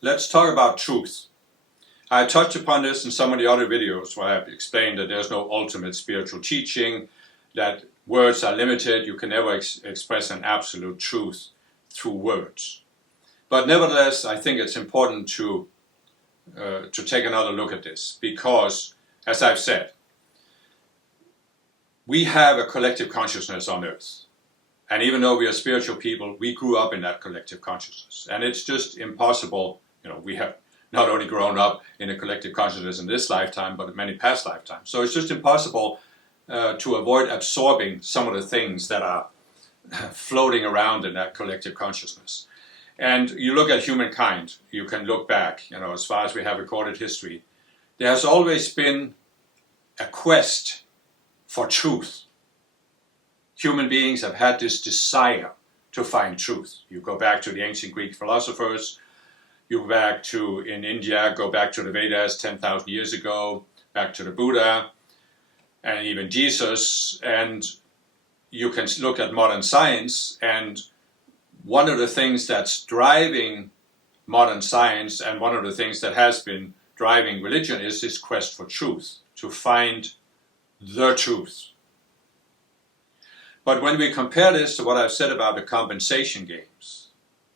let's talk about truth. I touched upon this in some of the other videos where I've explained that there's no ultimate spiritual teaching, that words are limited, you can never express an absolute truth through words. But nevertheless, I think it's important to take another look at this because, as I've said, we have a collective consciousness on earth. And even though we are spiritual people, we grew up in that collective consciousness. And it's just impossible, we have not only grown up in a collective consciousness in this lifetime, but in many past lifetimes. So it's just impossible to avoid absorbing some of the things that are floating around in that collective consciousness. And you look at humankind, you can look back, as far as we have recorded history, there has always been a quest for truth. Human beings have had this desire to find truth. You go back to the ancient Greek philosophers, you go back to, in India, go back to the Vedas 10,000 years ago, back to the Buddha, and even Jesus, and you can look at modern science, and one of the things that's driving modern science, and one of the things that has been driving religion, is this quest for truth, to find the truth. But when we compare this to what I've said about the compensation games,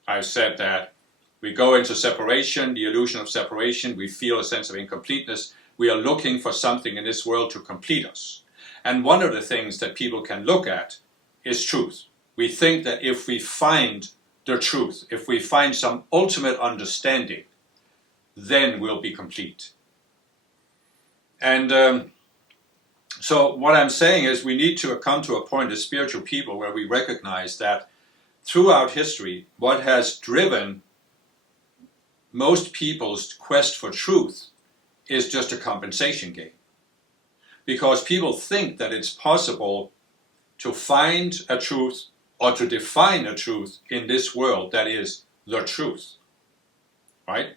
I've said that we go into separation, the illusion of separation, we feel a sense of incompleteness, we are looking for something in this world to complete us. And one of the things that people can look at is truth. We think that if we find the truth, if we find some ultimate understanding, then we'll be complete. And so what I'm saying is we need to come to a point as spiritual people where we recognize that throughout history, what has driven most people's quest for truth is just a compensation game. Because people think that it's possible to find a truth or to define a truth in this world that is the truth, right?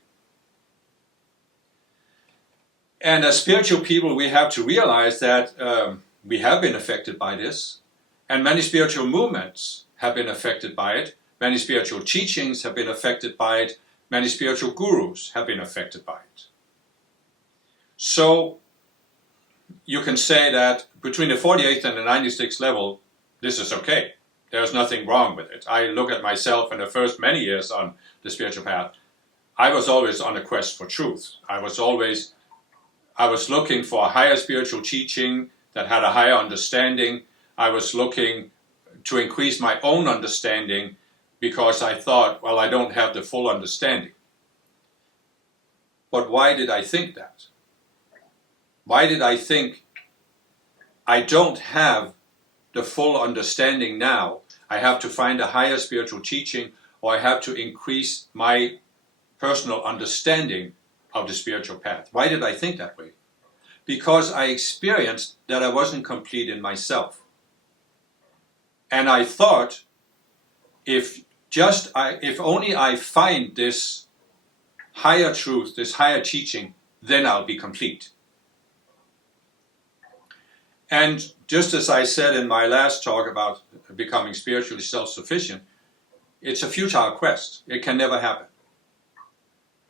And as spiritual people, we have to realize that we have been affected by this, and many spiritual movements have been affected by it, many spiritual teachings have been affected by it, many spiritual gurus have been affected by it. So you can say that between the 48th and the 96th level, this is okay. There's nothing wrong with it. I look at myself in the first many years on the spiritual path. I was always on a quest for truth. I was looking for a higher spiritual teaching that had a higher understanding. I was looking to increase my own understanding because I thought, well, I don't have the full understanding. But why did I think that? Why did I think I don't have the full understanding now? I have to find a higher spiritual teaching, or I have to increase my personal understanding of the spiritual path. Why did I think that way? Because I experienced that I wasn't complete in myself. And I thought, if only I find this higher truth, this higher teaching, then I'll be complete. And just as I said in my last talk about becoming spiritually self-sufficient, it's a futile quest. It can never happen.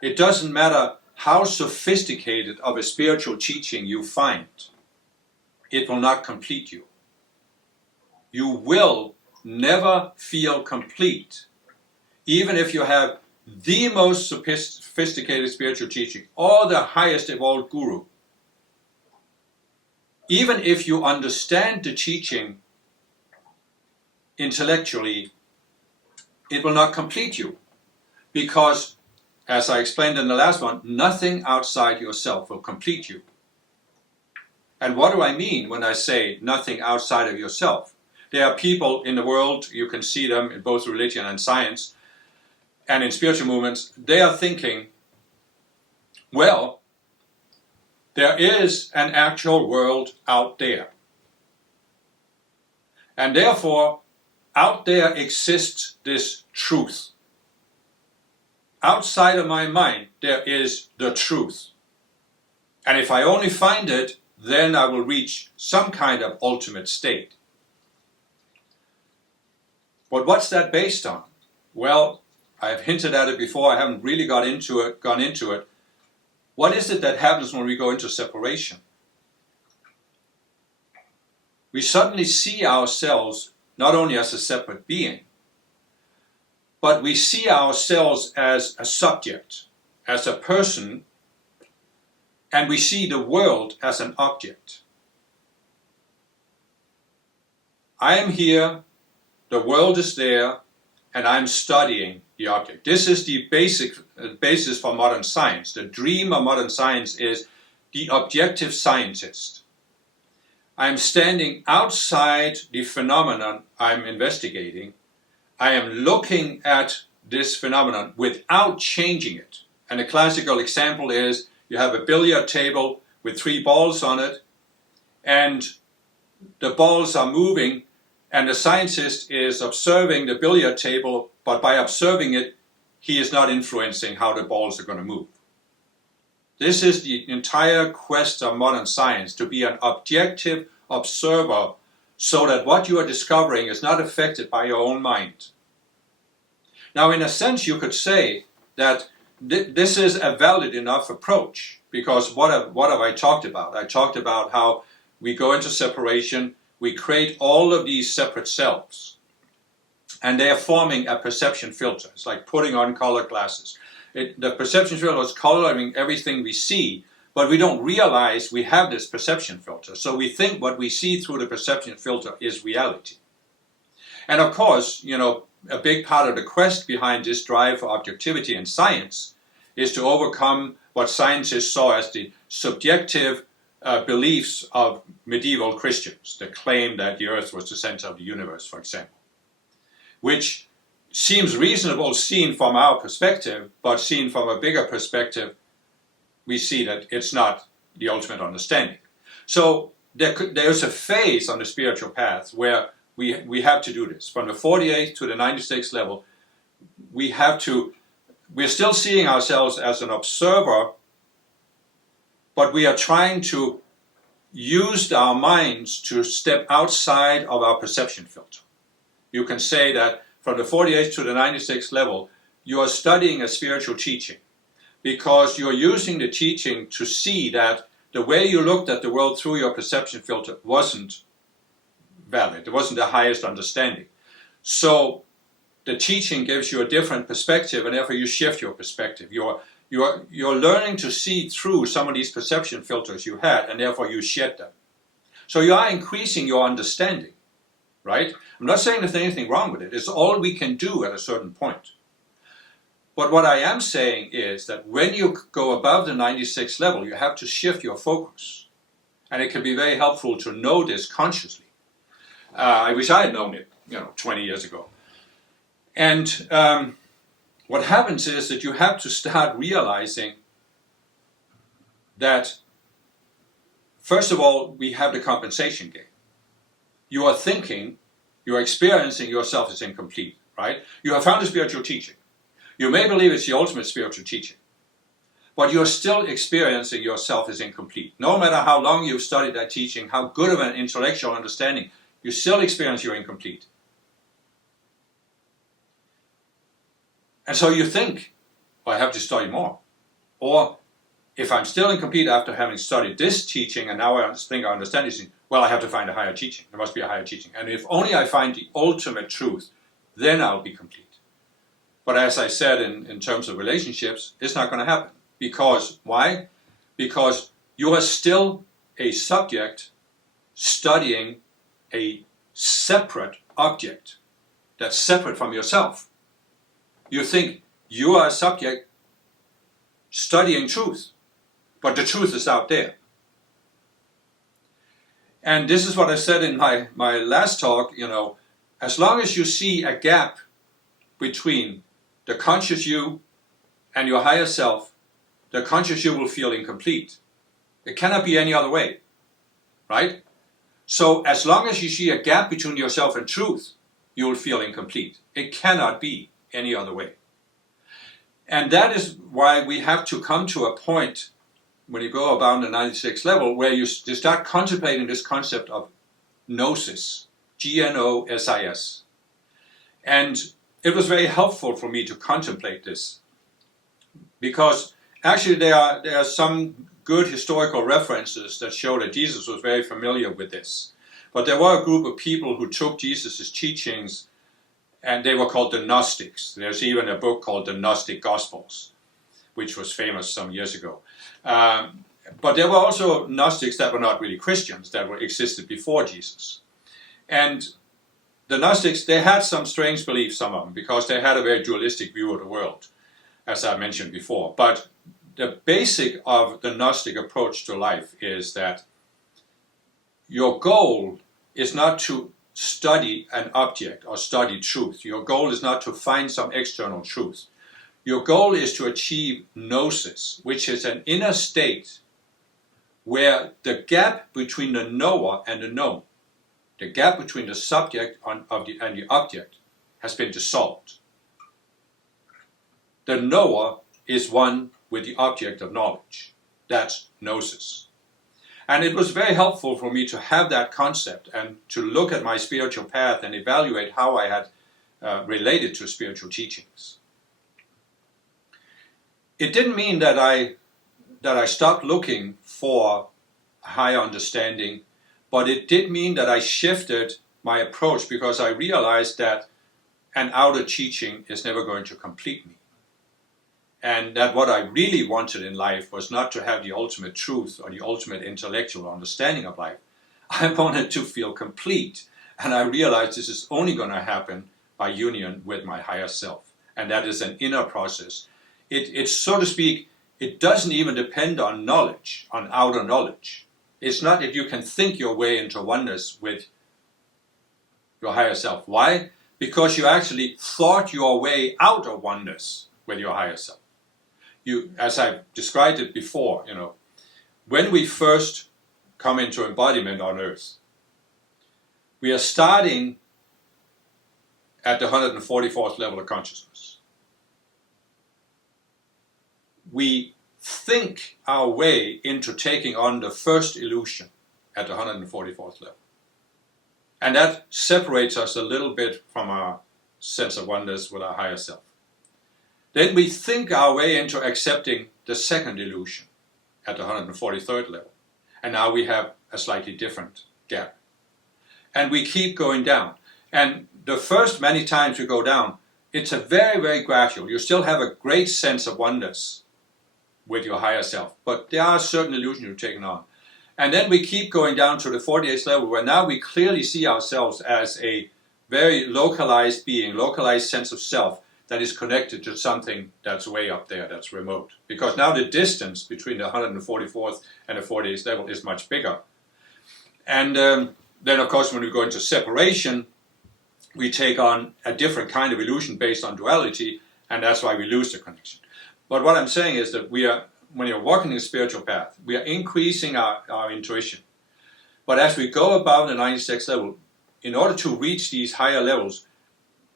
It doesn't matter how sophisticated of a spiritual teaching you find, it will not complete you. You will never feel complete, even if you have the most sophisticated spiritual teaching, or the highest evolved guru. Even if you understand the teaching intellectually, it will not complete you. Because, as I explained in the last one, nothing outside yourself will complete you. And what do I mean when I say nothing outside of yourself? There are people in the world, you can see them in both religion and science, and in spiritual movements, they are thinking, well, there is an actual world out there. And therefore, out there exists this truth. Outside of my mind, there is the truth. And if I only find it, then I will reach some kind of ultimate state. But what's that based on? Well, I've hinted at it before, I haven't really gone into it. What is it that happens when we go into separation? We suddenly see ourselves not only as a separate being, but we see ourselves as a subject, as a person, and we see the world as an object. I am here, the world is there, and I'm studying the object. This is the basis for modern science. The dream of modern science is the objective scientist. I'm standing outside the phenomenon I'm investigating. I am looking at this phenomenon without changing it. And a classical example is you have a billiard table with 3 balls on it, and the balls are moving, and the scientist is observing the billiard table, but by observing it, he is not influencing how the balls are going to move. This is the entire quest of modern science, to be an objective observer, so that what you are discovering is not affected by your own mind. Now, in a sense, you could say that this is a valid enough approach, because what have I talked about? I talked about how we go into separation, we create all of these separate selves, and they are forming a perception filter. It's like putting on color glasses. The perception filter is coloring everything we see, but we don't realize we have this perception filter. So we think what we see through the perception filter is reality. And of course, a big part of the quest behind this drive for objectivity in science is to overcome what scientists saw as the subjective beliefs of medieval Christians, the claim that the earth was the center of the universe, for example, which seems reasonable seen from our perspective, but seen from a bigger perspective, we see that it's not the ultimate understanding. So there's a phase on the spiritual path where we have to do this. From the 48th to the 96th level, we're still seeing ourselves as an observer, but we are trying to use our minds to step outside of our perception filter. You can say that from the 48th to the 96th level, you are studying a spiritual teaching, because you're using the teaching to see that the way you looked at the world through your perception filter wasn't valid. It wasn't the highest understanding. So the teaching gives you a different perspective, and therefore you shift your perspective. You're learning to see through some of these perception filters you had, and therefore you shed them. So you are increasing your understanding, right? I'm not saying there's anything wrong with it. It's all we can do at a certain point. But what I am saying is that when you go above the 96th level, you have to shift your focus. And it can be very helpful to know this consciously. I wish I had known it, 20 years ago. And what happens is that you have to start realizing that, first of all, we have the compensation game. You are thinking, you are experiencing yourself as incomplete, right? You have found a spiritual teaching. You may believe it's the ultimate spiritual teaching, but you're still experiencing yourself as incomplete. No matter how long you've studied that teaching, how good of an intellectual understanding, you still experience you're incomplete. And so you think, well, I have to study more. Or if I'm still incomplete after having studied this teaching and now I think I understand this, well, I have to find a higher teaching. There must be a higher teaching. And if only I find the ultimate truth, then I'll be complete. But as I said, in terms of relationships, it's not going to happen. Because, why? Because you are still a subject studying a separate object that's separate from yourself. You think you are a subject studying truth, but the truth is out there. And this is what I said in my last talk, as long as you see a gap between the conscious you and your higher self, the conscious you will feel incomplete. It cannot be any other way, right? So as long as you see a gap between yourself and truth, you will feel incomplete. It cannot be any other way. And that is why we have to come to a point when you go about the 96th level where you start contemplating this concept of gnosis, Gnosis. And it was very helpful for me to contemplate this, because actually there are some good historical references that show that Jesus was very familiar with this. But there were a group of people who took Jesus' teachings, and they were called the Gnostics. There's even a book called the Gnostic Gospels, which was famous some years ago. But there were also Gnostics that were not really Christians, that existed before Jesus. And the Gnostics, they had some strange beliefs, some of them, because they had a very dualistic view of the world, as I mentioned before. But the basic of the Gnostic approach to life is that your goal is not to study an object or study truth. Your goal is not to find some external truth. Your goal is to achieve gnosis, which is an inner state where the gap between the knower and the known, the gap between the subject and the object, has been dissolved. The knower is one with the object of knowledge. That's gnosis. And it was very helpful for me to have that concept and to look at my spiritual path and evaluate how I had related to spiritual teachings. It didn't mean that I stopped looking for higher understanding, but it did mean that I shifted my approach, because I realized that an outer teaching is never going to complete me. And that what I really wanted in life was not to have the ultimate truth or the ultimate intellectual understanding of life. I wanted to feel complete. And I realized this is only going to happen by union with my higher self. And that is an inner process. It's, so to speak, it doesn't even depend on knowledge, on outer knowledge. It's not that you can think your way into oneness with your higher self. Why? Because you actually thought your way out of oneness with your higher self. You, as I've described it before, when we first come into embodiment on earth, we are starting at the 144th level of consciousness. We think our way into taking on the first illusion at the 144th level. And that separates us a little bit from our sense of oneness with our higher self. Then we think our way into accepting the second illusion at the 143rd level. And now we have a slightly different gap. And we keep going down. And the first many times we go down, it's a very, very gradual. You still have a great sense of oneness with your higher self. But there are certain illusions you've taken on. And then we keep going down to the 48th level, where now we clearly see ourselves as a very localized being, localized sense of self, that is connected to something that's way up there, that's remote. Because now the distance between the 144th and the 48th level is much bigger. And then, of course, when we go into separation, we take on a different kind of illusion based on duality, and that's why we lose the connection. But what I'm saying is that when you're walking in a spiritual path, we are increasing our intuition. But as we go above the 96th level, in order to reach these higher levels,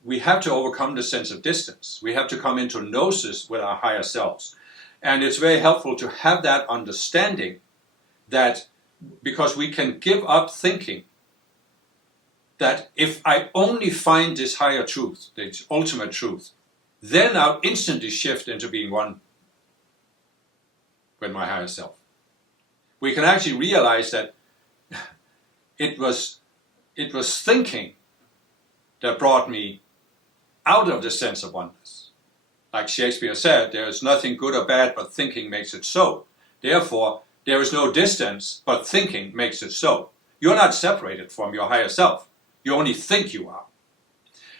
we have to overcome the sense of distance. We have to come into gnosis with our higher selves. And it's very helpful to have that understanding that, because we can give up thinking that if I only find this higher truth, this ultimate truth, then I'll instantly shift into being one with my higher self. We can actually realize that it was thinking that brought me out of the sense of oneness. Like Shakespeare said, there is nothing good or bad, but thinking makes it so. Therefore, there is no distance, but thinking makes it so. You're not separated from your higher self. You only think you are.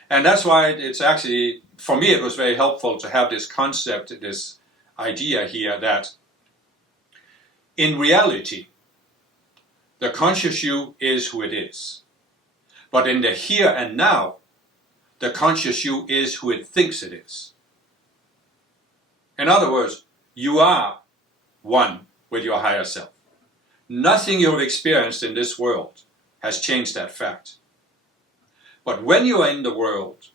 And that's why it's actually, for me, it was very helpful to have this concept, this idea here that in reality, the conscious you is who it is. But in the here and now, the conscious you is who it thinks it is. In other words, you are one with your higher self. Nothing you've experienced in this world has changed that fact. But when you are in the world,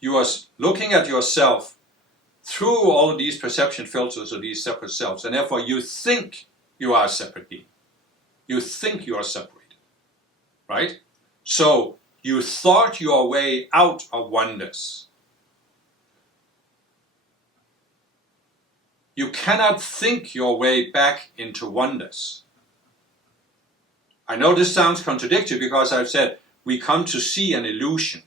you are looking at yourself through all of these perception filters of these separate selves, and therefore you think you are a separate being. You think you are separated, right? So you thought your way out of oneness You cannot think your way back into oneness. I know this sounds contradictory because I've said we come to see an illusion.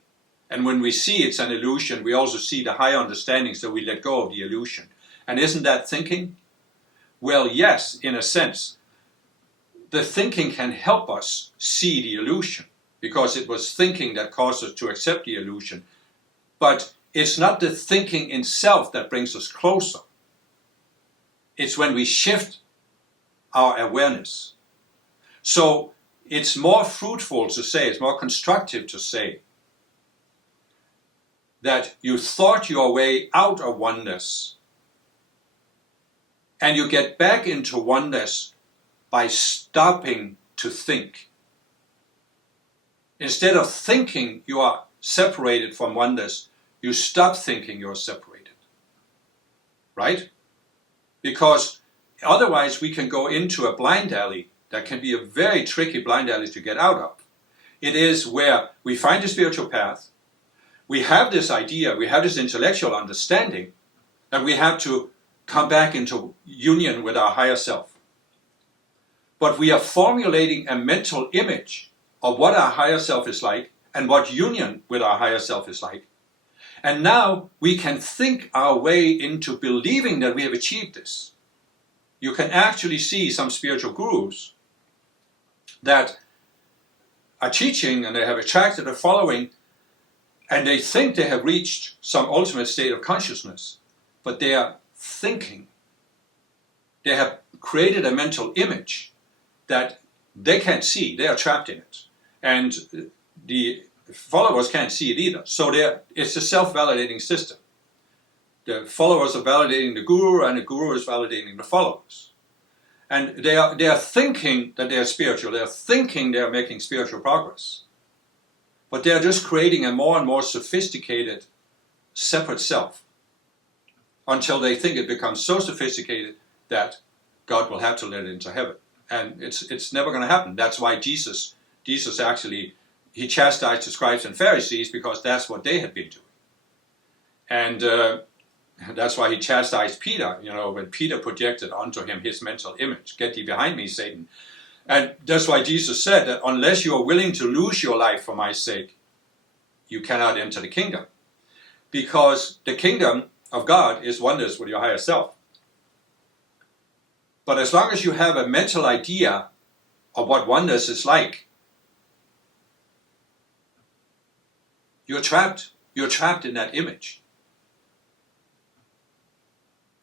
And when we see it's an illusion, we also see the higher understanding, so we let go of the illusion. And isn't that thinking? Well, yes, in a sense. The thinking can help us see the illusion, because it was thinking that caused us to accept the illusion. But it's not the thinking itself that brings us closer. It's when we shift our awareness. So it's more fruitful to say, it's more constructive to say, that you thought your way out of oneness, and you get back into oneness by stopping to think. Instead of thinking you are separated from oneness, you stop thinking you're separated. Right? Because otherwise we can go into a blind alley that can be a very tricky blind alley to get out of. It is where we find the spiritual path, we have this idea, we have this intellectual understanding that we have to come back into union with our higher self. But we are formulating a mental image of what our higher self is like and what union with our higher self is like. And now we can think our way into believing that we have achieved this. You can actually see some spiritual gurus that are teaching and they have attracted a following, and they think they have reached some ultimate state of consciousness, but they are thinking. They have created a mental image that they can't see. They are trapped in it. And the followers can't see it either. So it's a self-validating system. The followers are validating the guru, and the guru is validating the followers. And they are thinking that they are spiritual. They are thinking they are making spiritual progress. But they are just creating a more and more sophisticated, separate self, until they think it becomes so sophisticated that God will have to let it into heaven. And it's never going to happen. That's why Jesus actually, he chastised the scribes and Pharisees, because that's what they had been doing. And that's why he chastised Peter, when Peter projected onto him his mental image. Get thee behind me, Satan. And that's why Jesus said that unless you are willing to lose your life for my sake, you cannot enter the kingdom. Because the kingdom of God is oneness with your higher self. But as long as you have a mental idea of what oneness is like, you're trapped. You're trapped in that image.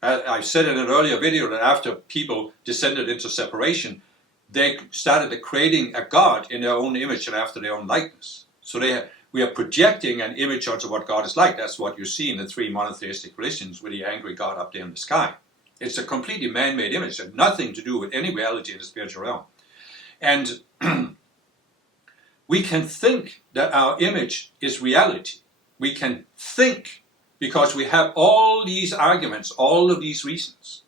I said in an earlier video that after people descended into separation, they started creating a God in their own image and after their own likeness. So we are projecting an image onto what God is like. That's what you see in the three monotheistic religions with the angry God up there in the sky. It's a completely man-made image. It has nothing to do with any reality in the spiritual realm. And we can think that our image is reality. We can think because we have all these arguments, all of these reasons.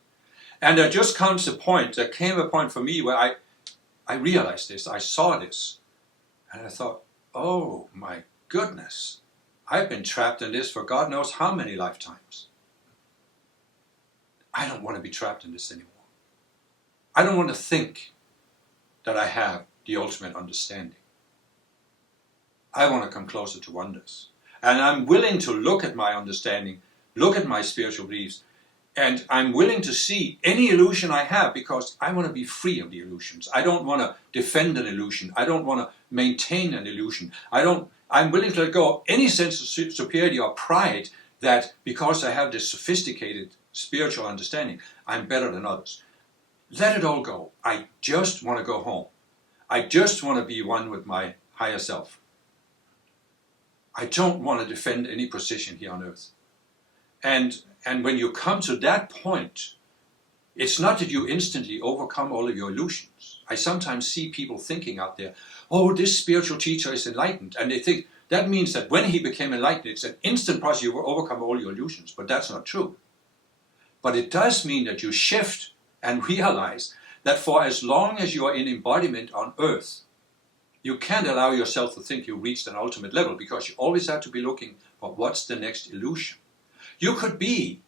And there just comes a point, there came a point for me where I realized this, I saw this, and I thought, oh my goodness, I've been trapped in this for God knows how many lifetimes. I don't want to be trapped in this anymore. I don't want to think that I have the ultimate understanding. I want to come closer to oneness. And I'm willing to look at my understanding, look at my spiritual beliefs, and I'm willing to see any illusion I have because I want to be free of the illusions. I don't want to defend an illusion. I don't want to maintain an illusion. I'm willing to let go of any sense of superiority or pride that because I have this sophisticated spiritual understanding, I'm better than others. Let it all go. I just want to go home. I just want to be one with my higher self. I don't want to defend any position here on earth. And when you come to that point, it's not that you instantly overcome all of your illusions. I sometimes see people thinking out there, oh, this spiritual teacher is enlightened. And they think that means that when he became enlightened, it's an instant process, you will overcome all your illusions. But that's not true. But it does mean that you shift and realize that for as long as you are in embodiment on earth, you can't allow yourself to think you reached an ultimate level because you always have to be looking for what's the next illusion. You could be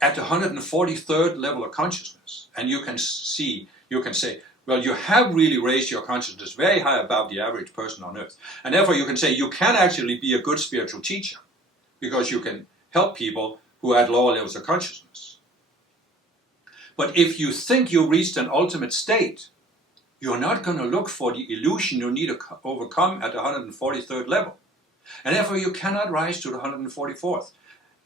at the 143rd level of consciousness, and you can say, well, you have really raised your consciousness very high above the average person on earth. And therefore you can say you can actually be a good spiritual teacher, because you can help people who are at lower levels of consciousness. But if you think you reached an ultimate state, you're not going to look for the illusion you need to overcome at the 143rd level. And therefore you cannot rise to the 144th.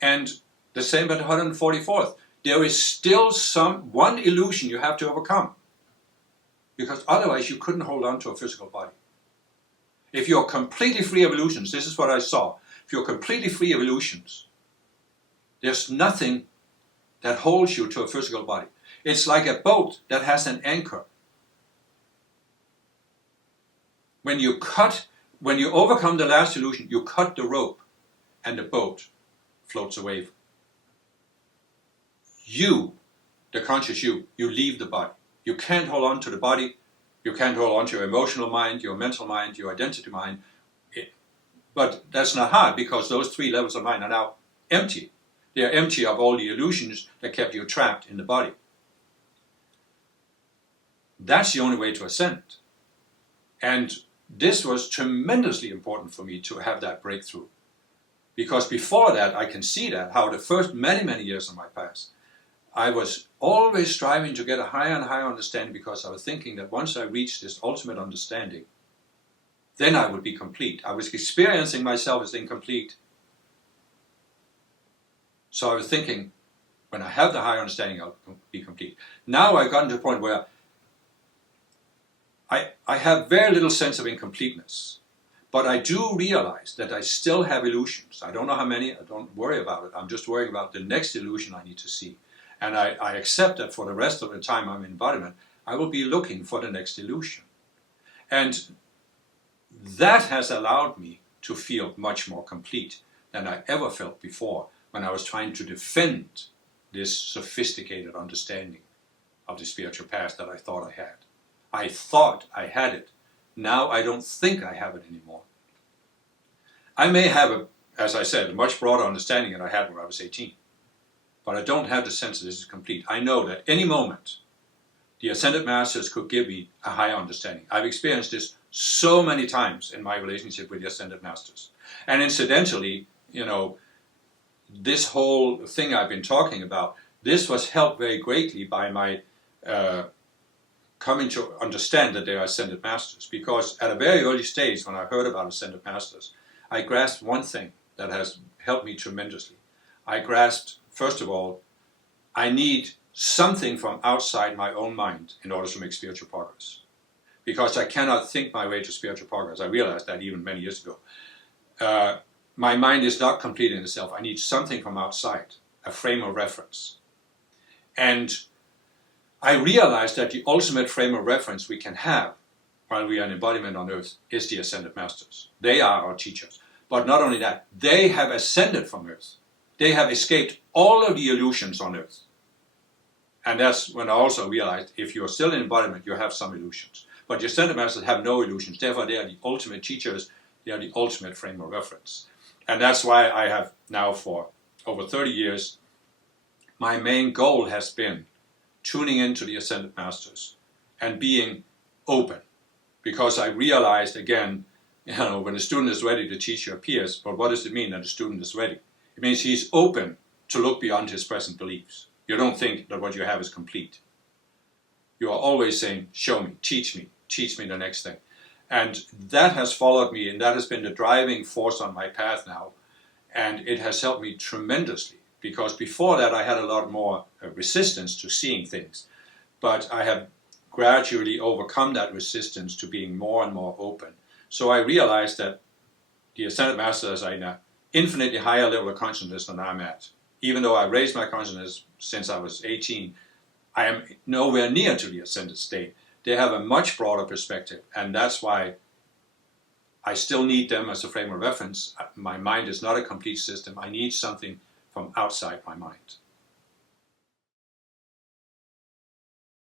And the same at the 144th. There is still one illusion you have to overcome, because otherwise you couldn't hold on to a physical body. If you're completely free of illusions, this is what I saw. If you're completely free of illusions, there's nothing that holds you to a physical body. It's like a boat that has an anchor. When you overcome the last illusion, you cut the rope and the boat floats away. You, the conscious you leave the body. You can't hold on to the body. You can't hold on to your emotional mind, your mental mind, your identity mind. But that's not hard, because those 3 levels of mind are now empty. They are empty of all the illusions that kept you trapped in the body. That's the only way to ascend. And this was tremendously important for me to have that breakthrough. Because before that, I can see that, how the first many years of my past, I was always striving to get a higher and higher understanding, because I was thinking that once I reached this ultimate understanding, then I would be complete. I was experiencing myself as incomplete. So I was thinking, when I have the higher understanding, I'll be complete. Now I've gotten to a point where I have very little sense of incompleteness. But I do realize that I still have illusions. I don't know how many, I don't worry about it. I'm just worrying about the next illusion I need to see. And I accept that for the rest of the time I'm in embodiment, I will be looking for the next illusion. And that has allowed me to feel much more complete than I ever felt before, when I was trying to defend this sophisticated understanding of the spiritual path that I thought I had. I thought I had it. Now I don't think I have it anymore. I may have, as I said, a much broader understanding than I had when I was 18. But I don't have the sense that this is complete. I know that any moment the Ascended Masters could give me a higher understanding. I've experienced this so many times in my relationship with the Ascended Masters. And incidentally, this whole thing I've been talking about, this was helped very greatly by my coming to understand that they are Ascended Masters. Because at a very early stage, when I heard about Ascended Masters, I grasped one thing that has helped me tremendously. I grasped, first of all, I need something from outside my own mind in order to make spiritual progress. Because I cannot think my way to spiritual progress. I realized that even many years ago. My mind is not complete in itself. I need something from outside, a frame of reference. And I realized that the ultimate frame of reference we can have while we are in embodiment on earth is the Ascended Masters. They are our teachers. But not only that, they have ascended from earth. They have escaped all of the illusions on earth. And that's when I also realized, if you're still in embodiment, you have some illusions. But the Ascended Masters have no illusions. Therefore, they are the ultimate teachers. They are the ultimate frame of reference. And that's why I have now, for over 30 years, my main goal has been tuning into the Ascended Masters and being open. Because I realized, again, when a student is ready to teach your peers, but what does it mean that a student is ready? It means he's open to look beyond his present beliefs. You don't think that what you have is complete. You are always saying, show me, teach me the next thing. And that has followed me, and that has been the driving force on my path now. And it has helped me tremendously, because before that I had a lot more resistance to seeing things. But I have gradually overcome that resistance to being more and more open. So I realized that the Ascended Masters are in an infinitely higher level of consciousness than I'm at. Even though I raised my consciousness since I was 18, I am nowhere near to the ascended state. They have a much broader perspective, and that's why I still need them as a frame of reference. My mind is not a complete system. I need something from outside my mind.